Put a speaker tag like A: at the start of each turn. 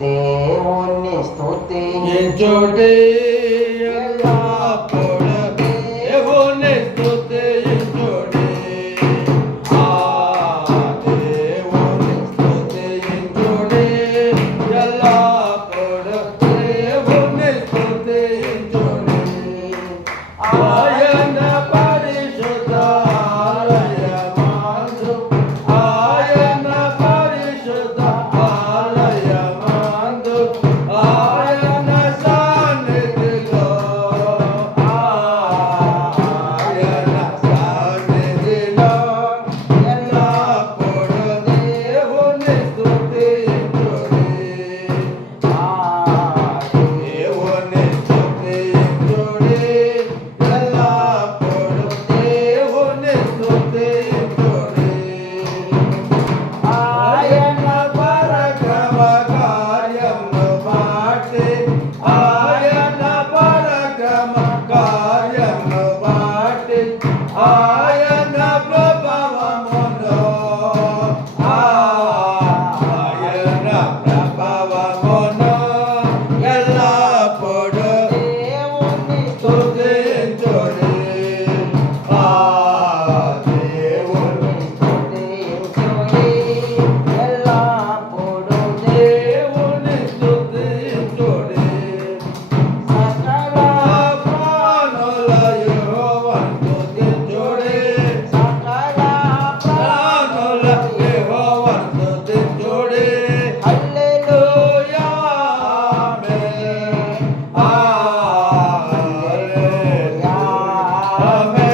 A: దేవుణ్ణి స్థుతి జోడే Ayana
B: Ah. Amen.